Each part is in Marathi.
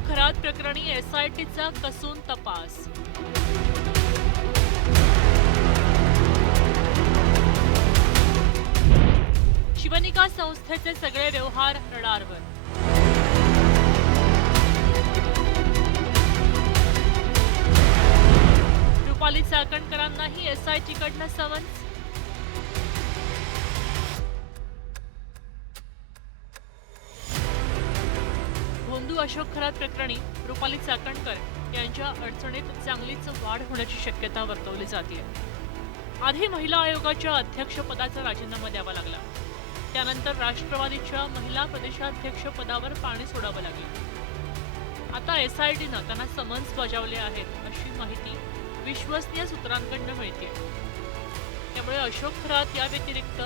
खरात प्रकरणी एसआयटीचा कसून तपास। शिवनिका संस्थेचे सगळे व्यवहार रडारवर। रुपाली चाकणकरांनाही एसआयटीकडनं समन्स। भोंदू अशोक खरात प्रकरणी रुपाली चाकणकर यांच्या अडचणीत चांगलीच वाढ होण्याची शक्यता वर्तवली जाते। आधी महिला आयोगाच्या अध्यक्षपदाचा राजीनामा द्यावा लागला, त्यानंतर राष्ट्रवादीच्या महिला प्रदेशाध्यक्ष पदावर पाणी सोडावं लागलं। आता एसआयटीनं त्यांना समन्स बजावले आहेत अशी माहिती विश्वसनीय सूत्रांकडून मिळते। त्यामुळे अशोक खरात या व्यतिरिक्त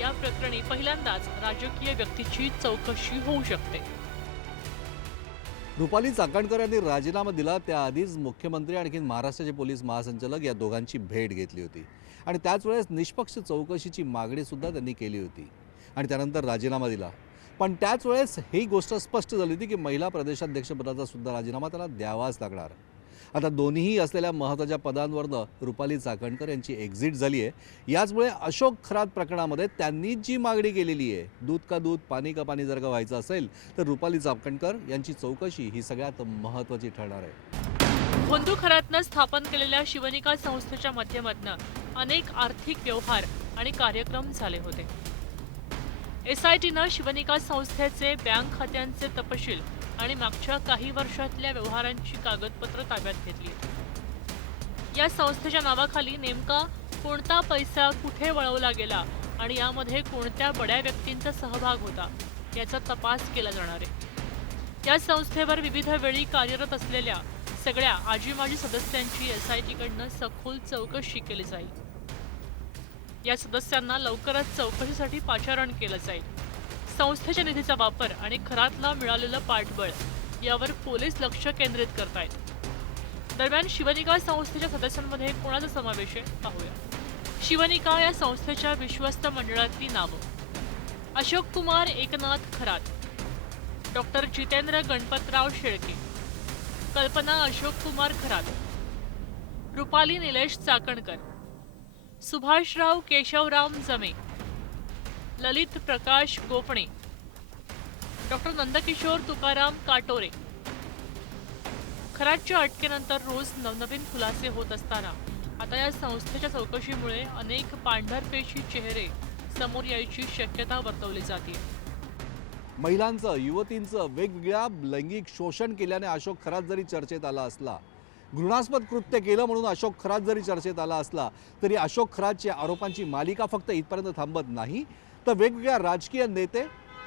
या प्रकरणी पहिल्यांदाच राजकीय व्यक्तीची चौकशी होऊ शकते। रुपाली चाकणकर यांनी राजीनामा दिला त्याआधीच मुख्यमंत्री आणि महाराष्ट्राचे पोलीस महासंचालक या दोघांची भेट घेतली होती आणि त्याच वेळेस निष्पक्ष चौकशीची मागणी सुद्धा त्यांनी केली होती आणि त्यानंतर राजीनामा दिला। पण त्याच वेळेस ही गोष्ट स्पष्ट झाली होती की महिला प्रदेशाध्यक्षपदाचा सुद्धा राजीनामा त्याला द्यावाच लागणार। आता दोन्हीही असलेल्या महत्त्वाच्या पदांवरनं रुपाली चाकणकर यांची एक्झिट झाली आहे। याचमुळे अशोक खरात प्रकरणामध्ये त्यांनी जी मागणी केलेली आहे, दूध का दूध पाणी का पाणी जर का व्हायचं असेल तर रुपाली चाकणकर यांची चौकशी ही सगळ्यात महत्त्वाची ठरणार आहे। भोंदू खरातनं स्थापन केलेल्या शिवनिका संस्थेच्या माध्यमातून अनेक आर्थिक व्यवहार आणि कार्यक्रम झाले होते। एसआयटीनं शिवनिका संस्थेचे बँक खात्यांचे तपशील आणि मागच्या काही वर्षातल्या व्यवहारांची कागदपत्र ताब्यात घेतली। या संस्थेच्या नावाखाली नेमका कोणता पैसा कुठे वळवला गेला आणि यामध्ये कोणत्या बड्या व्यक्तींचा सहभाग होता याचा तपास केला जाणार आहे। या संस्थेवर विविध वेळी कार्यरत असलेल्या सगळ्या आजी माजी सदस्यांची एसआयटीकडनं सखोल चौकशी केली जाईल। या सदस्यांना लवकरच चौकशीसाठी पाचारण केलं जाईल। संस्थेच्या निधीचा वापर आणि खरातला मिळालेलं पाठबळ यावर पोलीस लक्ष केंद्रित करतायत। दरम्यान शिवनिका संस्थेच्या सदस्यांमध्ये कोणाचा समावेश आहे पाहूया। शिवनिका या संस्थेच्या विश्वस्त मंडळातली नावं: अशोक कुमार एकनाथ खरात, डॉक्टर जितेंद्र गणपतराव शेळके, कल्पना अशोक कुमार खरात, रुपाली निलेश चाकणकर, सुभाषराव केशवराम जमे, ललित प्रकाश गोपणे, डॉक्टर नंदकिशोर तुकाराम काटोरे। खरातच्या अटकेनंतर रोज नवनवीन खुलासे होत असताना आता या संस्थेच्या चौकशीमुळे अनेक पांढरपेशी चेहरे समोर यायची शक्यता वर्तवली जाते। महिलांचं युवतींचं वेगवेगळ्या लैंगिक शोषण केल्याने अशोक खरात जरी चर्चेत आला असला, घृणास्पद कृत्य केलं म्हणून अशोक खरात जरी चर्चेत आला असला तरी अशोक खरातच्या आरोपांची मालिका फक्त इथपर्यंत थांबत नाही, तर वेगवेगळ्या राजकीय नेते,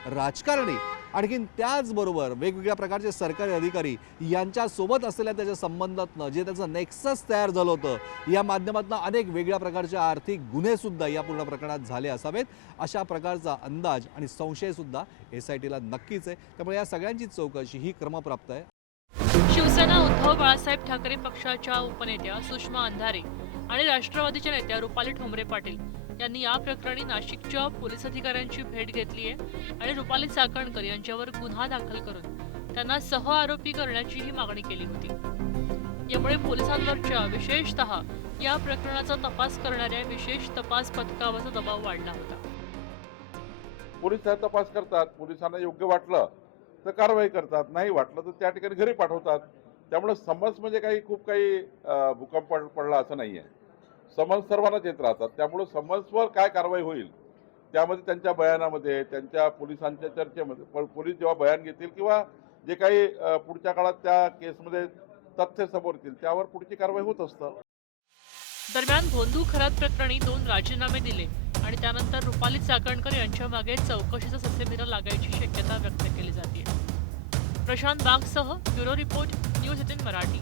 राजकारणी आणखीन त्याचबरोबर वेगवेगळ्या प्रकारचे सरकारी अधिकारी यांच्यासोबत असलेल्या त्याच्या संबंधातनं जे त्याचं नेक्सस तयार झालं होतं, या माध्यमातून अनेक वेगळ्या प्रकारचे आर्थिक गुन्हेसुद्धा या पूर्ण प्रकरणात झाले असावेत अशा प्रकारचा अंदाज आणि संशयसुद्धा एसआयटीला नक्कीच आहे। त्यामुळे या सगळ्यांची चौकशी ही क्रमप्राप्त आहे। शिवसेना उद्धव बाळासाहेब ठाकरे पक्षाच्या उपनेत्या सुषमा अंधारे आणि राष्ट्रवादीच्या नेत्या रुपाली ठोंबरे पाटील यांनी या प्रकरणी नाशिकच्या पोलीस अधिकाऱ्यांची भेट घेतली आहे आणि रुपाली चाकणकर यांच्यावर गुन्हा दाखल करून त्यांना सह आरोपी करण्याचीही मागणी केली होती। यामुळे पोलिसांवरच्या विशेषतः या प्रकरणाचा तपास करणाऱ्या विशेष तपास पथकावरचा दबाव वाढला होता। पोलीस तपास करतात, पोलिसांना योग्य वाटलं तर कारवाई करतात, नाही वाटलं तर त्या ठिकाणी घरी पाठवतात। त्यामुळे समन्स म्हणजे खूप काही भूकंप पडला असं नाही आहे। समन्स सर्वांनाच येत राहतात, त्यामुळे समन्सवर काय कारवाई होईल त्यामध्ये त्यांच्या बयानामध्ये, त्यांच्या पोलिसांच्या चर्चेमध्ये पोलीस जेव्हा बयान घेतील किंवा जे काही पुढच्या काळात त्या केसमध्ये तथ्य समोर येतील त्यावर पुढची कारवाई होत असतं। दरम्यान भोंदू खरात प्रकरणी 2 राजीनामे दिले आणि त्यानंतर रुपाली चाकणकर यांच्या मागे चौकशीचा ससेमिरा लागायची शक्यता व्यक्त केली जाते। प्रशांत बागसह ब्युरो रिपोर्ट, न्यूज 18 मराठी।